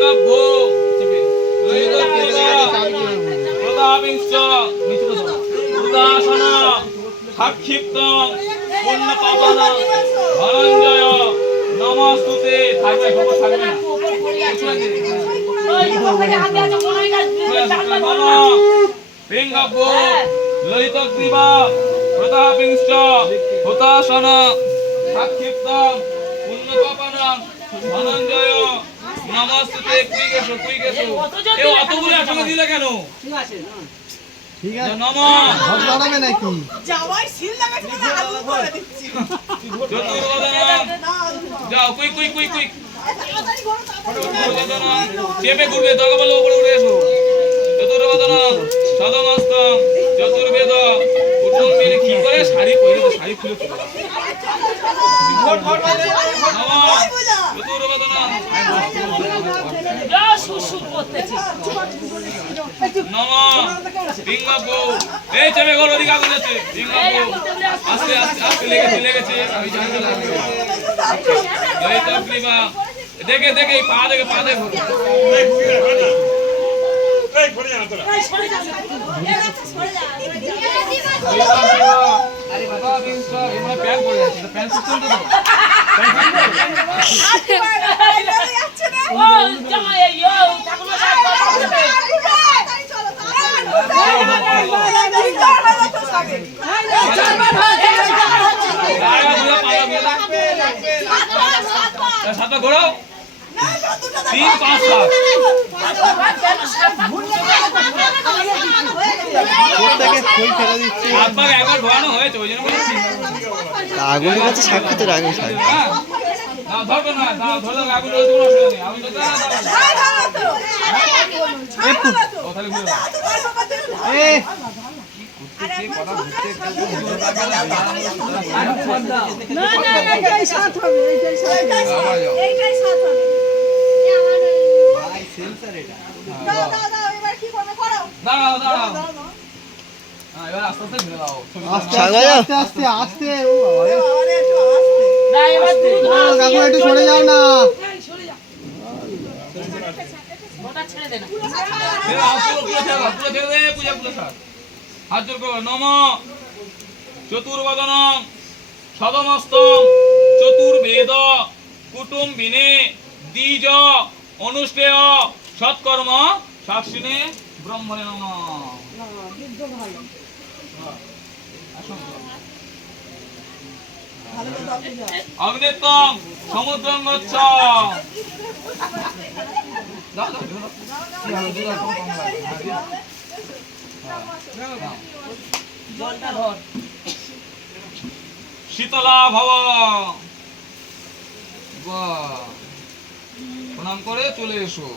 লিঙ্গাভ্যো ললিতগ্রীবা প্রতাপিংশ্চ উদাসন সাক্ষিপ্তং পুণ্যপাবনং ধনঞ্জয় নমস্তুতে। থাকবে খবর থাকবে না। লিঙ্গাভ্যো ললিতগ্রীবা প্রতাপিংশ্চ উদাসন সাক্ষিপ্তং পুণ্যপাবনং ধনঞ্জয় নমস্তুতে। কুই গেছো এ অতগুলো একসঙ্গে দিলে কেন? ঠিক আছে নমঃ ভোট দাঁড়াবে নাকি? জামাই সিল লাগাচ্ছে বলে আলু করে দিচ্ছি। চতুর্বদনং যাও কুই তাড়াতাড়ি ঘোরো, তাড়াতাড়ি ঘোরো। চতুর্বদনং চেপে ঘুরবে, দরকার বলে উপরে উঠে এসো। চতুর্বদনং সদমস্তং চতুর্বেদ উঠুন মেরে কি করে শাড়ি পরে তো শাড়ি খুলে ফেলে। নমঃ চতুর্বদনং নমঃ লিঙ্গাভ্যো এই চেপে ঘোরো, ওদিকে আগুন আছে। লিঙ্গাভ্যো আস্তে আস্তে আস্তে লেগেছে আমি জানি না। ললিতগ্রীবা দেখে এই পা দেখে ঘোরো। প্যান্ট পরে আছে, প্যান্ট সিস্টেম তো সাতটা ঘোরাও, 3 5 7 প্রত্যেকে ফুল ফেলে দিচ্ছে। হাত পা একবার ঘোরানো হয়েছে, ওই জন্য বলছি। আগুনের কাছে সাক্ষী তো রাখবে সাক্ষী। হ্যাঁ না ধরবে না, ধরলে আগুন জ্বলতে কোনো অসুবিধা নেই। আগুন জ্বলতে না ও তাহলে ঘুরে দাও। এইটাই সাথ হবে, এইটাই সাথ হবে। দাও, এবার কি করবে করো। দাঁড়াও হ্যাঁ এবার আস্তে আস্তে ঘুরে দাও। আস্তে আস্তে আস্তে আস্তে। ও বাবা, আরে একটু আস্তে। ও কাকু একটু সরে যাও না। পুরো ছেড়ে দে, পূজা সার। হাত জোর করো। নমঃ চতুর্বদনং সদমস্তং চতুর্বেদ কুটুম্বিনে দ্বিজ অনুষ্ঠেয় সৎকর্ম সাক্ষিণে ব্রহ্মণে নমঃ। অগ্নিত্বং সমুদ্রং গচ্ছ। শীতলা ভব। বাহ, প্রণাম করে চলে এসো।